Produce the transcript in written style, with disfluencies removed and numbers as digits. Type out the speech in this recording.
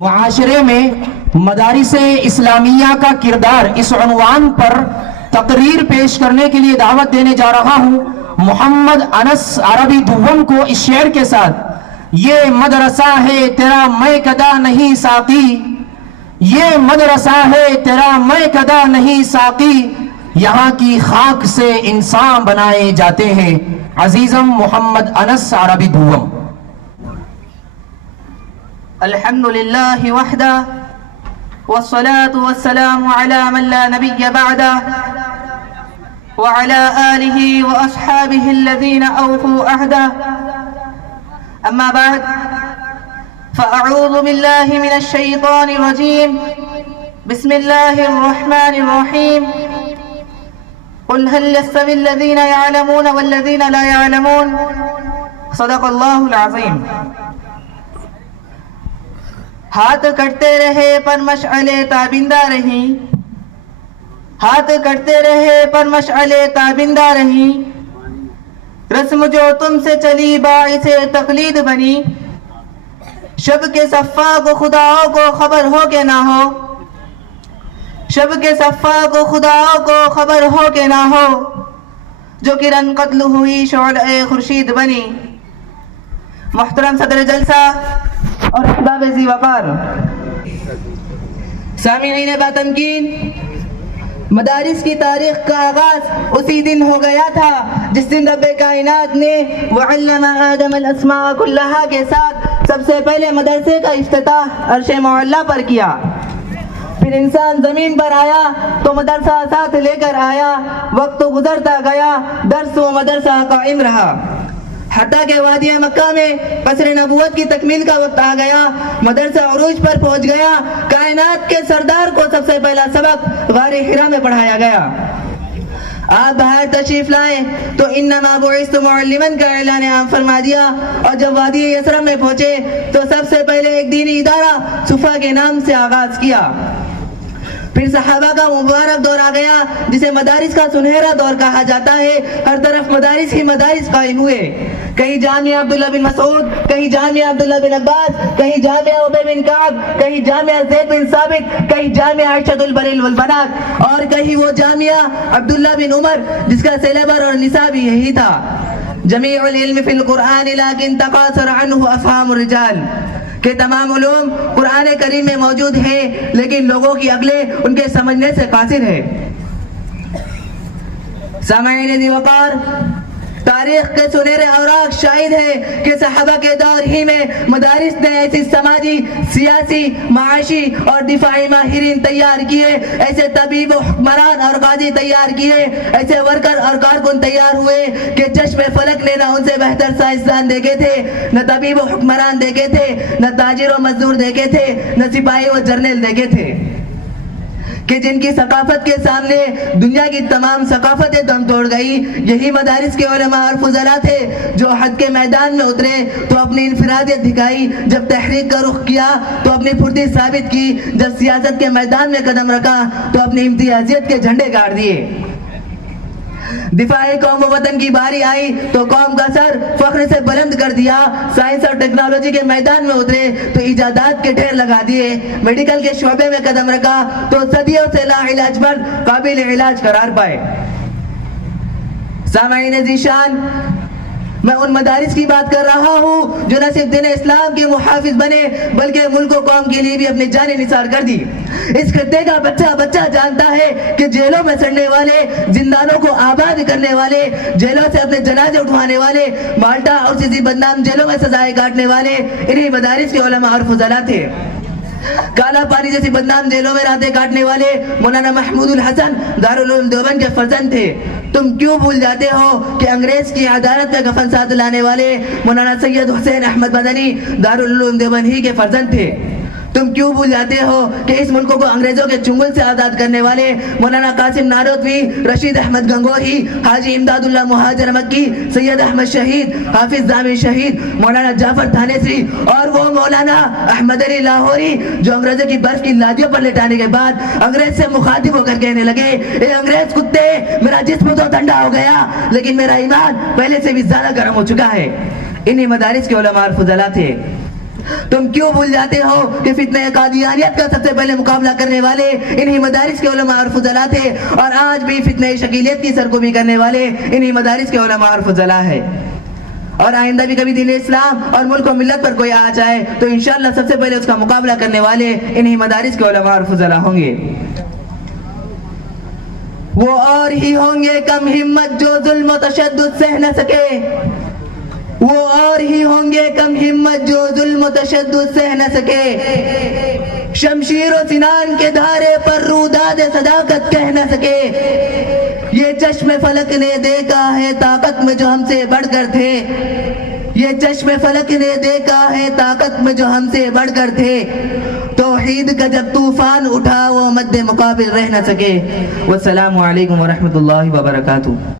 معاشرے میں مدارس اسلامیہ کا کردار اس عنوان پر تقریر پیش کرنے کے لیے دعوت دینے جا رہا ہوں محمد انس عربی دوم کو اس شعر کے ساتھ۔ یہ مدرسہ ہے تیرا میں کدا نہیں ساقی، یہ مدرسہ ہے تیرا میں کدا نہیں ساقی، یہاں کی خاک سے انسان بنائے جاتے ہیں۔ عزیزم محمد انس عربی دوم۔ الحمد لله وحده والصلاة والسلام على من لا نبي بعده وعلى آله وأصحابه الذين أوفوا عهده، أما بعد فأعوذ بالله من الشيطان الرجيم، بسم الله الرحمن الرحيم، قل هل يستوي الذين يعلمون والذين لا يعلمون، صدق الله العظيم۔ ہاتھ کٹتے رہے پر مشعلے تابندہ رہی، ہاتھ کٹتے رہے پر مشعلے تابندہ رہی، رسم جو تم سے چلی باعث تقلید بنی، شب کے صفاق خداؤں کو خبر ہو کہ نہ ہو، شب کے صفاق خداؤں کو خبر ہو کہ نہ ہو، جو کرن قتل ہوئی شعلہ خورشید بنی۔ محترم صدر جلسہ اور احباب ذی وقار، سامعین باتمکین، مدارس کی تاریخ کا آغاز اسی دن ہو گیا تھا جس دن رب کائنات نے وعلم آدم الاسماء کلہا کے ساتھ سب سے پہلے مدرسے کا افتتاح عرش معلیٰ پر کیا۔ پھر انسان زمین پر آیا تو مدرسہ ساتھ لے کر آیا، وقت گزرتا گیا، درس و مدرسہ قائم رہا، حتیٰ کہ وادی مکہ میں قصر نبوت کی تکمیل کا وقت آ گیا، مدرسہ عروج پر پہنچ گیا، کائنات کے سردار کو سب سے پہلا سبق غار حرا میں پڑھایا گیا۔ آپ باہر تشریف لائے تو انما بعثت معلما کا اعلان عام فرما دیا، اور جب وادی یثرب میں پہنچے تو سب سے پہلے ایک دینی ادارہ صفا کے نام سے آغاز کیا۔ پھر صحابہ کا مبارک دور آ گیا جسے مدارس کا سنہرا دور کہا جاتا ہے، ہر طرف مدارس ہی مدارس قائم ہوئے، کہیں جامعہ عبداللہ بن مسعود، کہیں جامعہ عبداللہ بن عباس، کہیں جامعہ ابی بن کعب، کہیں جامعہ زید بن ثابت، کہیں جامعہ عائشۃ البریل والبنات، اور کہیں وہ جامعہ عبداللہ بن عمر جس کا سلیبر اور نصاب یہی تھا۔ جمیع العلم فی القرآن لیکن تقاصر عنہ افہام الرجال، کہ تمام علوم قرآن کریم میں موجود ہیں لیکن لوگوں کی عقلیں ان کے سمجھنے سے قاصر ہے۔ سامعین ذی وقار، تاریخ کے سنہرے اوراق شاہد ہے کہ صحابہ کے دور ہی میں مدارس نے ایسی سماجی، سیاسی، معاشی اور دفاعی ماہرین تیار کیے، ایسے طبیب و حکمران اور قاضی تیار کیے، ایسے ورکر اور کارکن تیار ہوئے کہ چشم فلک نے نہ ان سے بہتر سائنسدان دیکھے تھے، نہ طبیب و حکمران دیکھے تھے، نہ تاجر و مزدور دیکھے تھے، نہ سپاہی و جرنیل دیکھے تھے، کہ جن کی ثقافت کے سامنے دنیا کی تمام ثقافتیں دم توڑ گئی۔ یہی مدارس کے علماء اور فضلاء تھے جو حد کے میدان میں اترے تو اپنی انفرادیت دکھائی، جب تحریک کا رخ کیا تو اپنی پھرتی ثابت کی، جب سیاست کے میدان میں قدم رکھا تو اپنی امتیازیت کے جھنڈے گاڑ دیے۔ دفاعی قوم و وطن کی باری آئی تو قوم کا سر فخر سے بلند کر دیا، سائنس اور ٹیکنالوجی کے میدان میں اترے تو ایجادات کے ڈھیر لگا دیے، میڈیکل کے شعبے میں قدم رکھا تو صدیوں سے لا علاج پر قابل علاج قرار پائے۔ سامعین ذیشان، میں ان مدارس کی بات کر رہا ہوں جو نہ صرف دین اسلام کے محافظ بنے بلکہ ملک و قوم کے لیے بھی اپنی جانیں نثار کر دی۔ اس خطے کا بچہ بچہ جانتا ہے کہ جیلوں میں سڑنے والے، زندانوں کو آباد کرنے والے، جیلوں سے اپنے جنازے اٹھوانے والے، مالٹا اور سیدھی بدنام جیلوں میں سزائیں کاٹنے والے انہی مدارس کے علماء اور فضلاء تھے۔ کالا پانی جیسی بدنام جیلوں میں راتیں کاٹنے والے مولانا محمود الحسن دارالعلوم دیوبند کے فرزند تھے۔ تم کیوں بھول جاتے ہو کہ انگریز کی عدالت میں کفن ساتھ لانے والے مولانا سید حسین احمد مدنی دارالعلوم دیوبند ہی کے فرزند تھے؟ تم کیوں بھول جاتے ہو کہ اس ملک کو انگریزوں کے چنگل سے آزاد کرنے والے مولانا قاسم ناروتوی، رشید احمد گنگوہی، حاجی امداد اللہ مہاجر مکی، سید احمد شہید، حافظ دامی شہید، مولانا جعفر تھانیسری اور وہ مولانا احمد علی لاہوری جو انگریزوں کی برف کی لادیوں پر لٹانے کے بعد انگریز سے مخاطب ہو کر کہنے لگے، اے انگریز کتے، میرا جسم تو ٹھنڈا ہو گیا لیکن میرا ایمان پہلے سے بھی زیادہ گرم ہو چکا ہے۔ انہی مدارس کے علماء اور فضلاء تھے۔ تم کیوں بھول جاتے ہو کہ فتنہ قادیانیت کا سب سے پہلے مقابلہ کرنے والے انہی مدارس کے علماء اور فضلاء تھے، اور آج بھی فتنہ شکیلیت کی سرکوبی کرنے والے انہی مدارس کے علماء اور فضلاء ہیں۔ اور آئندہ بھی کبھی دین اسلام اور ملک و ملت پر کوئی آ جائے تو انشاءاللہ سب سے پہلے اس کا مقابلہ کرنے والے انہی مدارس کے علماء اور فضلاء ہوں گے۔ وہ اور ہی ہوں گے کم ہمت جو ظلم و تشدد سہ نہ سکے، وہ اور ہی ہوں گے کم ہمت جو ظلم و تشدد سہ نہ سکے، شمشیر و سنان کے دھارے پر روداد صداقت کہہ نہ سکے، یہ چشم فلک نے دیکھا ہے طاقت میں جو ہم سے بڑھ کر تھے، یہ چشم فلک نے دیکھا ہے طاقت میں جو ہم سے بڑھ کر تھے، توحید کا جب طوفان اٹھا وہ مد مقابل رہ نہ سکے۔ والسلام علیکم ورحمۃ اللہ وبرکاتہ۔